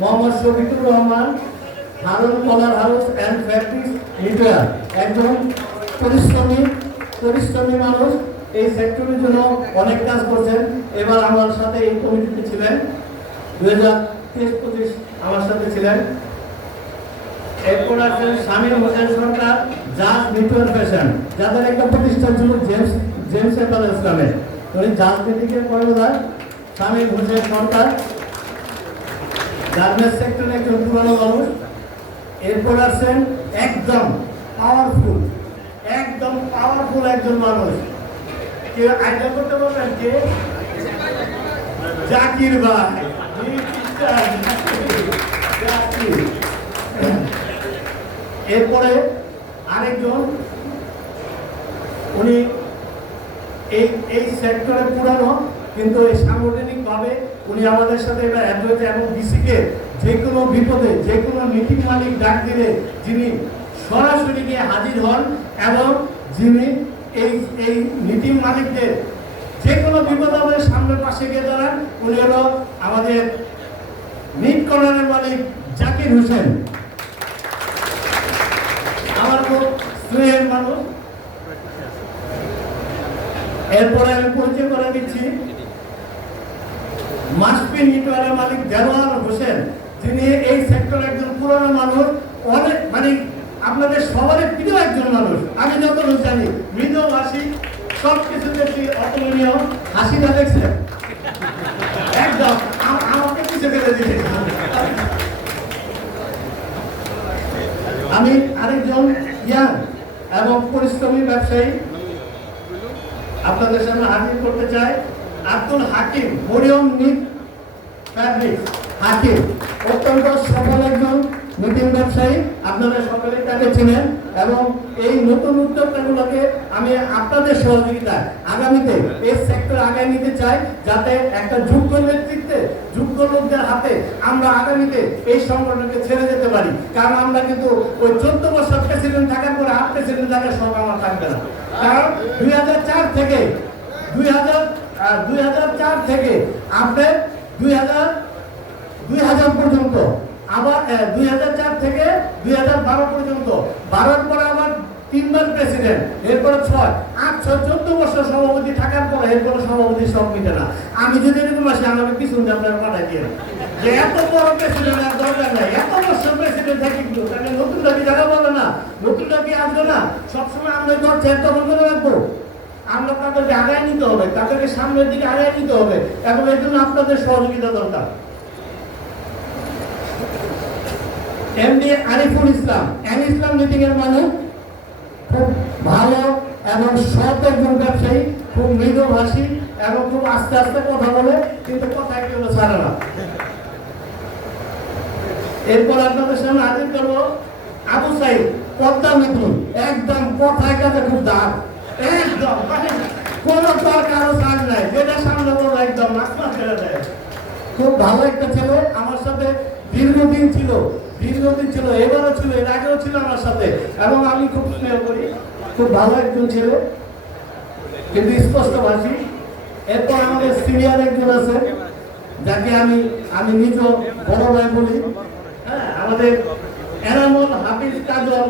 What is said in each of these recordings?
Mohammad Shafiqur Rahman, Harun collar house and factories limited, একজন পরিশ্রমী মানুষ। এই সেক্টরের জন্য অনেক কাজ করছেন। এবার আমার সাথে এই কমিটিতে ছিলেন, 2023-25 আমার সাথে ছিলেন। এরপর আছেন শামীম হোসেন সরকার, জাজ মিউচুয়াল ফ্যাশন, যাদের একটা প্রতিষ্ঠান ছিল জেমস এপারেলস নামে। উনি জাজ মিটিংয়ের কর্মধার শামীম হোসেন সরকার, গার্মেন্টস সেক্টরে একজন পুরানো মানুষ। এরপর আছেন একদম পাওয়ারফুল একজন মানুষ। কে আইডিয়া করতে পারবেন? কে? জাকির ভাই। এরপরে আরেকজন, উনি এই সেক্টরে পুরানো, কিন্তু এই সাংগঠনিকভাবে উনি আমাদের সাথে এবার অ্যাড হয়েছে এবং ডিসিকে যে কোনো বিপদে, যে কোনো মিটিং মালিক ডাক দিলে যিনি সরাসরি গিয়ে হাজির হন এবং যিনি এই মিটিং মালিকদের যে কোনো বিপদ আমাদের সামনে পাশে গিয়ে দাঁড়ান, উনি হলো আমাদের মিট কর্নারের মালিক জাকির হোসেন, আমার খুব স্নেহের মানুষ। এরপরে আমি পরিচয় করে দিচ্ছি মাসপিন ইটওয়ালার মালিক দেওয়ার হোসেন, যিনি এই সেক্টরে একজন পুরনো মানুষ, অনেক মানে আপনাদের সবারই প্রিয় একজন মানুষ। আমি যতটুকু জানি মৃদু হাসি, সব কিছু দেখি অতুলনীয়। হাসিটা দেখছেন একদম আমাকে কিছু ফেলে দিলে। আমি আরেকজন ইয়াং এবং পরিশ্রমী ব্যবসায়ী আপনাদের সামনে হাজির করতে চাই, আব্দুল হাকিম, মরিয়ম নিট ফ্যাব্রিক্স হাকিম, অত্যন্ত সফল একজন নতুন ব্যবসায়ী। আপনারা সকলেই তাকে চিনেন এবং এই নতুন উদ্যোক্তাগুলোকে আমি আপনাদের সহযোগিতায় আগামীতে এই সেক্টর আগায় নিতে চাই, যাতে একটা যোগ্য নেতৃত্বে, যোগ্য লোকদের হাতে আমরা আগামীতে এই সংগঠনকে ছেড়ে যেতে পারি। কারণ আমরা কিন্তু ওই 14 বছর প্রেসিডেন্ট থাকার পরে আর প্রেসিডেন্ট থাকার শখ আমার থাকবে না। কারণ 2004 থেকে আপনি 2000 পর্যন্ত, আবার 2004 থেকে 2012 পর্যন্ত, 12 পরে আবার 3বার প্রেসিডেন্ট, এরপরে 14 বছর সভাপতি থাকার পরে এরপরে সভাপতি সব মিটে না। আমি যদি এরকম আসি আমাকে পিছন দিয়ে আপনারা পাঠাই দিয়ে যে এত বড় প্রেসিডেন্ট আর দরকার নাই, এত বছর প্রেসিডেন্ট থাকি কিন্তু তাহলে নতুনটা কি জায়গা বলে না, নতুনটা কি আসবে না। সবসময় আমরা যখন চেষ্টা করে রাখবো, আমরা তাদেরকে আগায় নিতে হবে, তাদেরকে সামনের দিকে আগায় নিতে হবে এবং এর জন্য আপনাদের সহযোগিতা দরকার। এমডি আরিফুল ইসলাম, ইসলাম মিটিং এর মানুষ, খুব ভালো এবং সৎ একজন ব্যবসায়ী, খুব মৃদুভাষী এবং খুব আস্তে আস্তে কথা বলে, কিন্তু কথা একটু ছাড়ে না। এরপর আপনাদের সামনে হাজির করবো আবু সাইদ, পদ্মা মিথুন, একদম কথায় কাজে খুব দাঁত, একদম কোন কারো ছাড় নাই, যেটা সামনে বলবো একদম মাথা ফেলে দেয়। খুব ভালো একটা ছেলে, আমার সাথে দীর্ঘদিন ছিল, এবারও ছিল, এর আগেও ছিল আমার সাথে এবং আমি খুব স্নেহ করি। খুব ভালো একজন ছেলে, কিন্তু স্পষ্ট ভাষী। এরপর আমাদের সিনিয়র একজন আছে, যাকে আমি নিজ বড় ভাই বলি, হ্যাঁ, আমাদের এনামুল হাফিজ কাজল,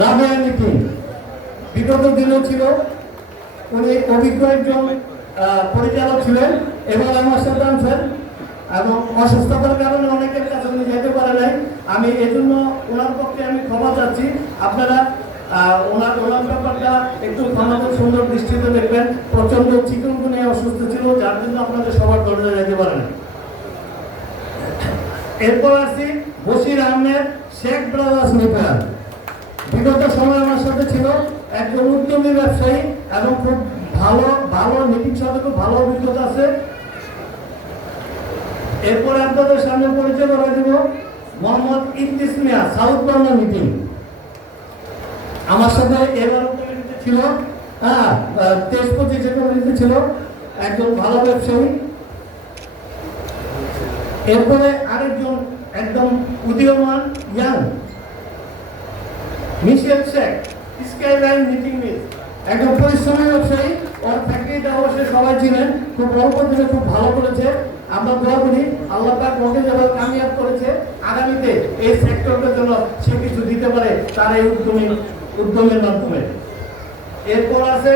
রাবেয়া মিটিং, বিগত দিনও ছিল, উনি অভিজ্ঞ একজন পরিচালক ছিলেন। এবার আমার সাথে আছেন এবং অসুস্থতার কারণে অনেকের কাছে উনি যেতে পারে নাই। আমি এজন্য ওনার পক্ষে আমি ক্ষমা চাচ্ছি। আপনারা ওনার ব্যাপারটা একটু ক্ষমাকে সুন্দর দৃষ্টিতে দেখবেন। প্রচন্ড চিকুনগুনিয়া অসুস্থ ছিল, যার জন্য আপনাদের সবার দরজা যেতে পারে না। এরপর আসছি বশির আহমেদ, শেখ ব্রাদার্স নেপাল, বিগত সময় আমার সাথে ছিল, একজন উদ্যমী ব্যবসায়ী এবং খুব ভালো মিটিং সাথে খুব ভালো অভিজ্ঞতা আছে। এরপরে আপনাদের সামনে পরিচয় করে দেব মোহাম্মদ ইদ্রিস মিয়া, সাউথ বাংলা মিটিং, আমার সাথে এবারও কমিটিতে ছিল, 23-25 কমিটিতে ছিল, একজন ভালো ব্যবসায়ী। এরপরে আরেকজন একদম উদীয়মান ইয়াং, মিশেল শেখ, স্কাইলাইন মিটিং মিল, একজন পরিশ্রমী ব্যবসায়ী। ওর ফ্যাক্টরিটা অবশ্যই সবাই চিনেন, খুব অল্প দিনে খুব ভালো করেছে। আমরা দোয়া করি আল্লাহ পাক ওকে যেভাবে কামিয়াব করেছে আগামীতে এই সেক্টরটার জন্য সে কিছু দিতে পারে তার এই উদ্যমের মাধ্যমে। এরপর আছে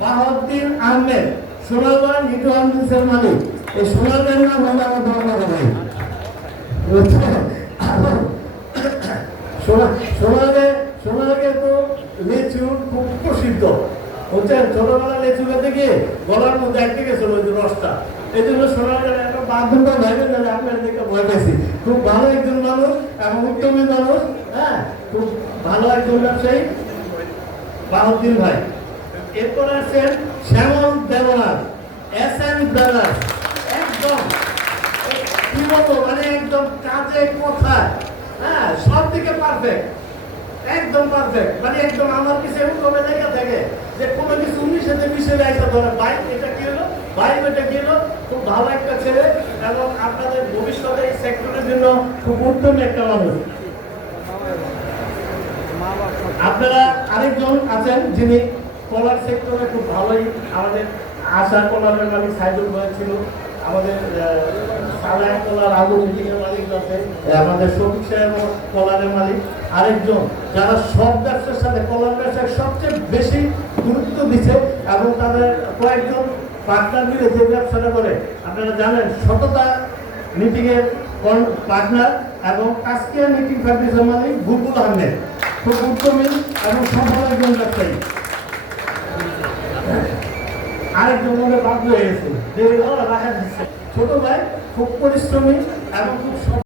বাহাউদ্দিন আহমেদ, সোনারগাঁ নিটু আহমেদের মালিক। এই সোনারগাঁয়ের নাম হলো আমার বাবা ভাই। সোনারগাঁয়ে তো লিচু খুব প্রসিদ্ধ হচ্ছে। ছোটবেলা লিচু খেতে গিয়ে গলার মধ্যে একটি গেছিল ওই যে রসটা, এই জন্য সোনারগাঁয়ে একটা বাথরুমটা ভাইবেন যাবে আপনার দিকে ভয় পেয়েছি। খুব ভালো একজন মানুষ এবং উত্তমী মানুষ, হ্যাঁ খুব ভালো একজন ব্যবসায়ী বাহাউদ্দিন ভাই। এরপর আছেন শ্যামল দেবনাথ, SN ব্রাদার্স। একদম কি বলবো মানে একদম কাজে কথা, হ্যাঁ সব দিকে পারফেক্ট, একদম পারফেক্ট। মানে একদম আমার কিছু এমন কমে জায়গা থাকে যে কোনো কিছু 19-20 আইসা ধরে বাইক এটা কি হলো, বাইক এটা কি হলো। খুব ভালো একটা ছেলে এবং আপনাদের ভবিষ্যতে এই সেক্টরের জন্য খুব উত্তম একটা মানুষ। আপনারা আরেকজন আছেন যিনি কলার সেক্টরে খুব ভালোই, আমাদের আশা কলারের মালিক সাইদুল ভাই ছিল, আমাদের সালাহ কলার আবু মিটিংয়ের মালিক আছে, আমাদের শফিক সাহেব কলারের মালিক। আরেকজন যারা সব ব্যবসার সাথে কলার ব্যবসায় সবচেয়ে বেশি গুরুত্ব দিচ্ছে এবং তাদের কয়েকজন পার্টনার মিলে যে ব্যবসাটা করে আপনারা জানেন, সততা মিটিংয়ের পার্টনার এবং আজকে মিটিং ফ্যাক্টরির মালিক বুলবুল আহমেদ, খুব উত্তমী এবং সফল একজন ব্যবসায়ী। আরেকজন মনে বাধ্য হয়ে গেছে যে রাখা দিচ্ছে ছোট ভাই, খুব পরিশ্রমী এবং খুব